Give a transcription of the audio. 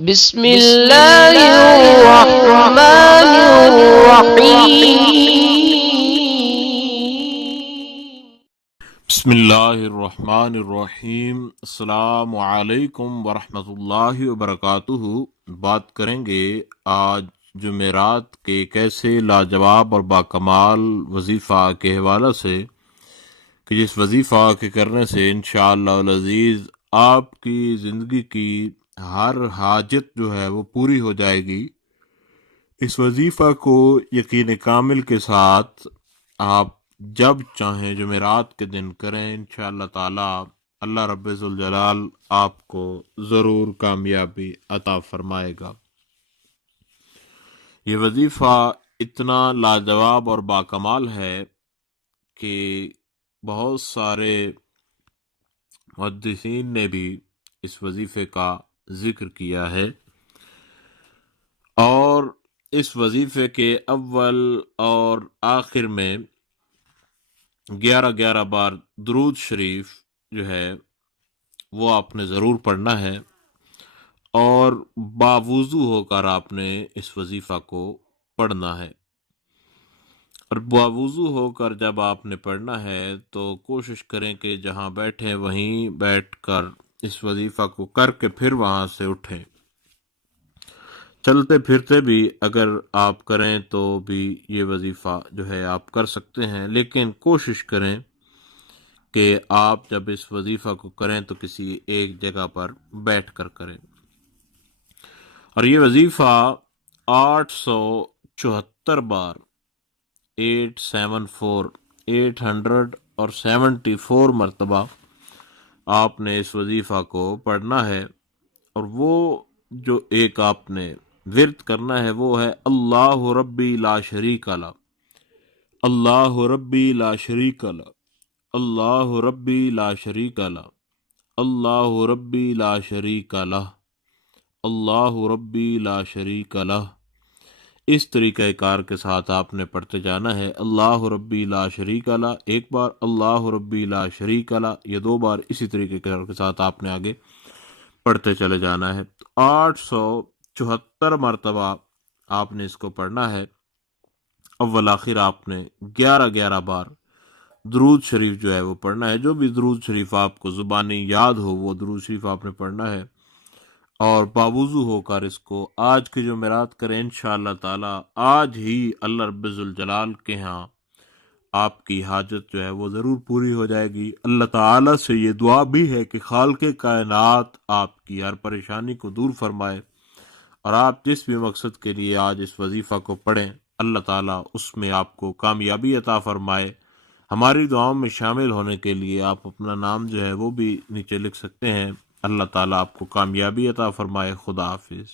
بسم اللہ الرحمن الرحیم۔ بسم اللہ الرحمن الرحیم۔ السلام علیکم ورحمۃ اللہ وبرکاتہ۔ بات کریں گے آج جمعرات کے کیسے لاجواب اور باکمال وظیفہ کے حوالے سے کہ جس وظیفہ کے کرنے سے انشاءاللہ العزیز آپ کی زندگی کی ہر حاجت جو ہے وہ پوری ہو جائے گی۔ اس وظیفہ کو یقین کامل کے ساتھ آپ جب چاہیں جمعرات کے دن کریں، انشاءاللہ تعالی اللہ رب ذوالجلال آپ کو ضرور کامیابی عطا فرمائے گا۔ یہ وظیفہ اتنا لاجواب اور باکمال ہے کہ بہت سارے محدثین نے بھی اس وظیفے کا ذکر کیا ہے، اور اس وظیفے کے اول اور آخر میں 11 بار درود شریف جو ہے وہ آپ نے ضرور پڑھنا ہے، اور باوضو ہو کر آپ نے اس وظیفہ کو پڑھنا ہے۔ اور باوضو ہو کر جب آپ نے پڑھنا ہے تو کوشش کریں کہ جہاں بیٹھیں وہیں بیٹھ کر اس وظیفہ کو کر کے پھر وہاں سے اٹھیں۔ چلتے پھرتے بھی اگر آپ کریں تو بھی یہ وظیفہ جو ہے آپ کر سکتے ہیں، لیکن کوشش کریں کہ آپ جب اس وظیفہ کو کریں تو کسی ایک جگہ پر بیٹھ کر کریں۔ اور یہ وظیفہ 874 بار 874 مرتبہ آپ نے اس وظیفہ کو پڑھنا ہے، اور وہ جو ایک آپ نے ورد کرنا ہے وہ ہے اللہ ربی لا شریک لہ، اللہ ربی لا شریک لہ، اللہ ربی لا شریک لہ، اللہ ربی لا شریک لہ، اللہ ربی لا شریک لہ۔ اس طریقہ کار کے ساتھ آپ نے پڑھتے جانا ہے، اللہ ربی لا شریک لہ ایک بار، اللہ ربی لا شریک لہ یہ 2 بار، اسی طریقے کار کے ساتھ آپ نے آگے پڑھتے چلے جانا ہے۔ 874 مرتبہ آپ نے اس کو پڑھنا ہے۔ اول آخر آپ نے 11 بار درود شریف جو ہے وہ پڑھنا ہے۔ جو بھی درود شریف آپ کو زبانی یاد ہو وہ درود شریف آپ نے پڑھنا ہے، اور باوضو ہو کر اس کو آج کی جمعرات کریں۔ انشاءاللہ تعالی آج ہی اللہ رب ذوالجلال کے ہاں آپ کی حاجت جو ہے وہ ضرور پوری ہو جائے گی۔ اللہ تعالی سے یہ دعا بھی ہے کہ خالق کائنات آپ کی ہر پریشانی کو دور فرمائے، اور آپ جس بھی مقصد کے لیے آج اس وظیفہ کو پڑھیں اللہ تعالیٰ اس میں آپ کو کامیابی عطا فرمائے۔ ہماری دعاؤں میں شامل ہونے کے لیے آپ اپنا نام جو ہے وہ بھی نیچے لکھ سکتے ہیں۔ اللہ تعالیٰ آپ کو کامیابی عطا فرمائے۔ خدا حافظ۔